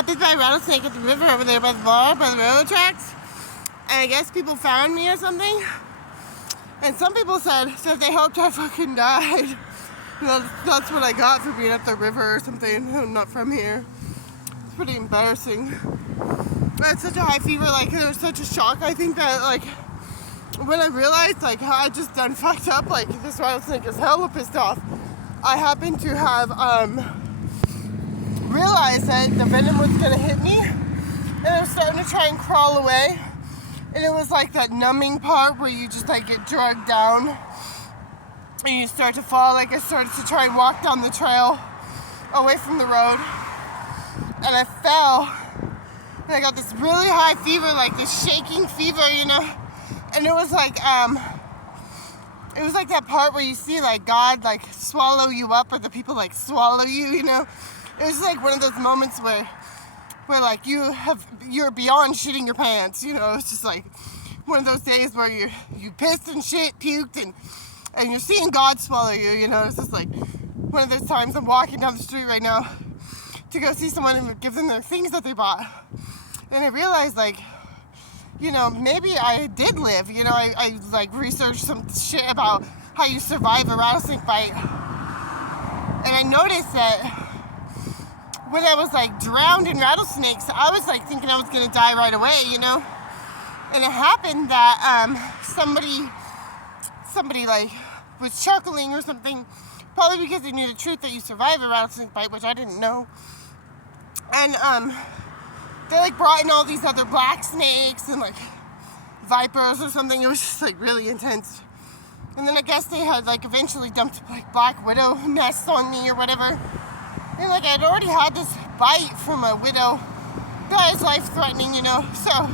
got bit by a rattlesnake at the river over there by the bar, by the railroad tracks. And I guess people found me or something. And some people said they hoped I fucking died. You know, that's what I got for being at the river or something. I'm not from here. It's pretty embarrassing. I had such a high fever, like, there was such a shock. I think that, like, when I realized, like, how I just done fucked up, like, this rattlesnake is hella pissed off. I happened to have, realized that the venom was gonna hit me, and I was starting to try and crawl away, and it was like that numbing part where you just like get dragged down and you start to fall. Like I started to try and walk down the trail away from the road, and I fell, and I got this really high fever, like this shaking fever, you know, and it was like that part where you see like God like swallow you up, or the people like swallow you, you know. It was like one of those moments where like you're beyond shitting your pants, you know. It's just like one of those days where you pissed and shit, puked, and you're seeing God swallow you, you know. It's just like one of those times I'm walking down the street right now to go see someone and give them their things that they bought, and I realized, like, you know, maybe I did live, you know. I like researched some shit about how you survive a rattlesnake bite, and I noticed that when I was like drowned in rattlesnakes, I was like thinking I was gonna die right away, you know. And it happened that somebody like was chuckling or something, probably because they knew the truth that you survive a rattlesnake bite, which I didn't know. And they like brought in all these other black snakes and like vipers or something. It was just like really intense. And then I guess they had like eventually dumped like black widow nests on me or whatever. And like I'd already had this bite from a widow that is life-threatening, you know. So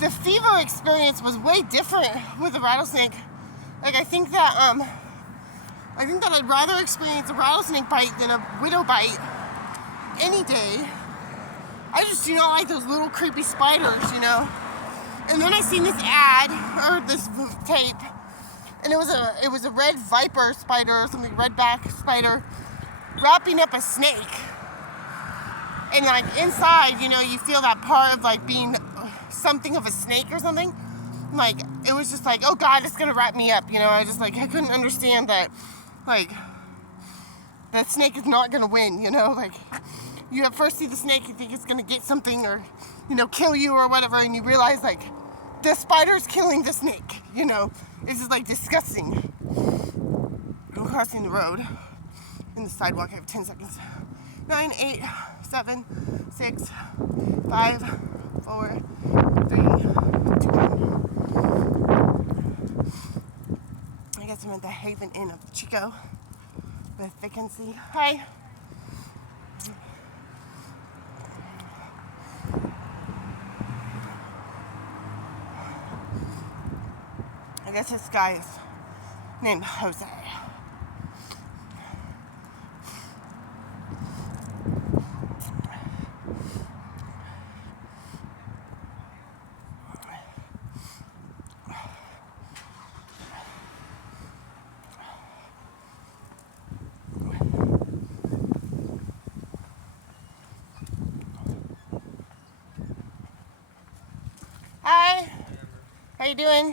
the fever experience was way different with a rattlesnake. Like I think that I'd rather experience a rattlesnake bite than a widow bite any day. I just do not like those little creepy spiders, you know. And then I seen this ad or this tape, and it was a red viper spider or something, redback spider, wrapping up a snake. And like inside, you know, you feel that part of like being something of a snake or something. Like it was just like, oh God, it's gonna wrap me up, you know. I couldn't understand that, like, that snake is not gonna win, you know. Like you at first see the snake, you think it's gonna get something or, you know, kill you or whatever, and you realize like the spider's killing the snake, you know. It's just like disgusting. I'm crossing the road. In the sidewalk, I have 10 seconds. 9, 8, 7, 6, 5, 4, 3, 2, 1. I guess I'm at the Haven Inn of Chico with vacancy. Hi. I guess this guy is named Jose. Hi. How you doing?